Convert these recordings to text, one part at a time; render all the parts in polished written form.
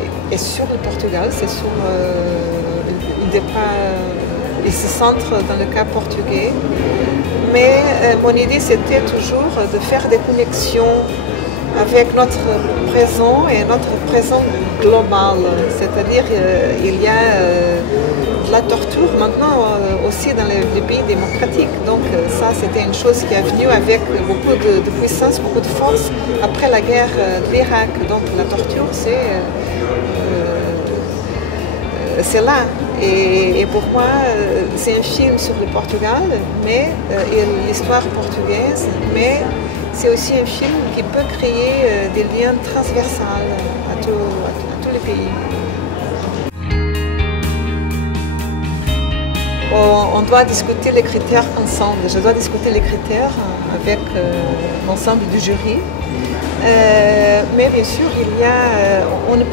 qui est sur le Portugal, c'est sur il se centre dans le cas portugais. Mais mon idée, c'était toujours de faire des connexions avec notre présent et notre présent global. C'est-à-dire il y a de la torture maintenant aussi dans les pays démocratiques. Donc ça, c'était une chose qui est venue avec beaucoup de puissance, beaucoup de force après la guerre de l'Irak. Donc la torture, c'est là. Et pour moi, c'est un film sur le Portugal, mais et l'histoire portugaise, mais c'est aussi un film qui peut créer des liens transversaux à tous les pays. On doit discuter les critères ensemble. Je dois discuter les critères avec l'ensemble du jury. Mais bien sûr, on ne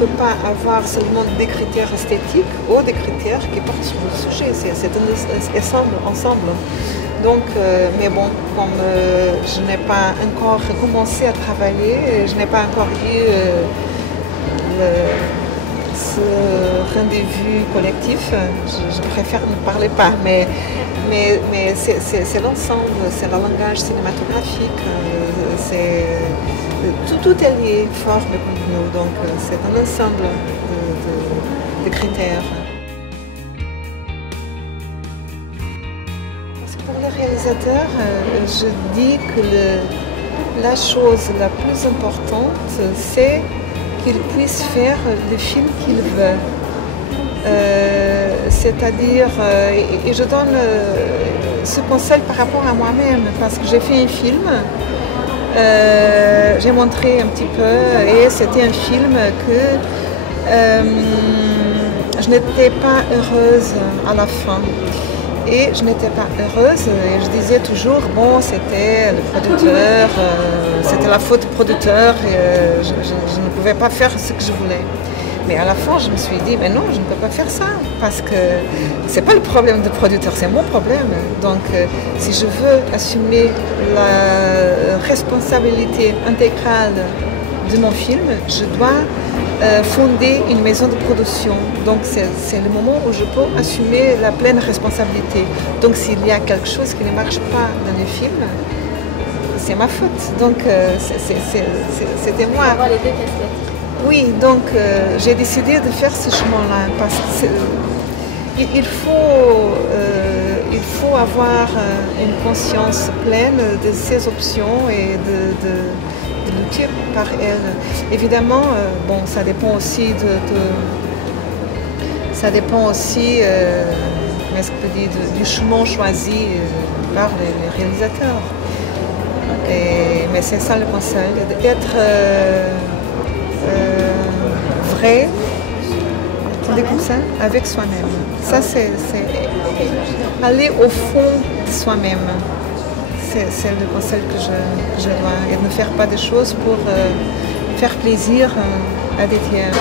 peut pas avoir seulement des critères esthétiques ou des critères qui portent sur le sujet. C'est un ensemble. Donc, mais bon, comme je n'ai pas encore commencé à travailler, je n'ai pas encore eu ce rendez-vous collectif, je préfère ne parler pas, mais c'est l'ensemble, c'est le langage cinématographique, tout est lié, fort de nous, donc c'est un ensemble de critères. Pour le réalisateur, je dis que la chose la plus importante, c'est qu'il puisse faire le film qu'il veut. C'est-à-dire, et je donne ce conseil par rapport à moi-même, parce que j'ai fait un film, j'ai montré un petit peu, et c'était un film que je n'étais pas heureuse à la fin. Et je n'étais pas heureuse et je disais toujours, bon, c'était le producteur, c'était la faute du producteur et je ne pouvais pas faire ce que je voulais. Mais à la fin, je me suis dit, mais non, je ne peux pas faire ça parce que c'est pas le problème du producteur, c'est mon problème. Donc, si je veux assumer la responsabilité intégrale de mon film, je dois fonder une maison de production. Donc c'est le moment où je peux assumer la pleine responsabilité. Donc s'il y a quelque chose qui ne marche pas dans le film, c'est ma faute. Donc c'était moi. Avoir les deux casquettes. Oui, donc j'ai décidé de faire ce chemin-là parce qu'il faut avoir une conscience pleine de ses options et de lutter par elle. Évidemment, bon, ça dépend aussi du chemin choisi par les réalisateurs. Mais c'est ça le conseil, d'être vrai, comme ça, avec soi-même. Ça, c'est aller au fond de soi-même. C'est le conseil que je dois, et ne faire pas des choses pour faire plaisir à des tiers.